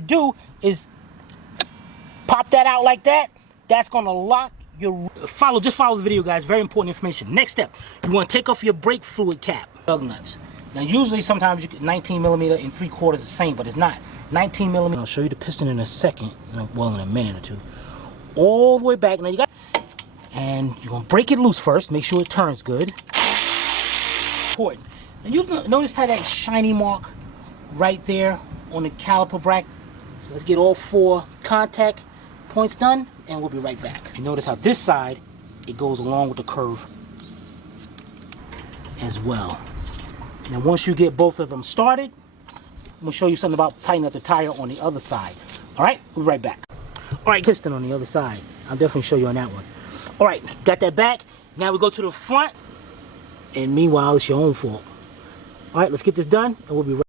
to do is pop that out like that. That's going to lock your... Just follow the video, guys. Very important information. Next step, you want to take off your brake fluid cap. Lug nuts. Now, usually, sometimes you get 19 millimeter and 3/4 is the same, but it's not. 19 millimeter. I'll show you the piston in a second. Well, in a minute or two. All the way back. Now, you got... And you're going to break it loose first. Make sure it turns good. Important. And you notice how that shiny mark right there on the caliper bracket. So let's get all 4 contact points done, and we'll be right back. You notice how this side, it goes along with the curve as well. Now once you get both of them started, I'm going to show you something about tightening up the tire on the other side. Alright, we'll be right back. Alright, piston on the other side. I'll definitely show you on that one. Alright, got that back. Now we go to the front, and meanwhile it's your own fault. Alright, let's get this done, and we'll be right back.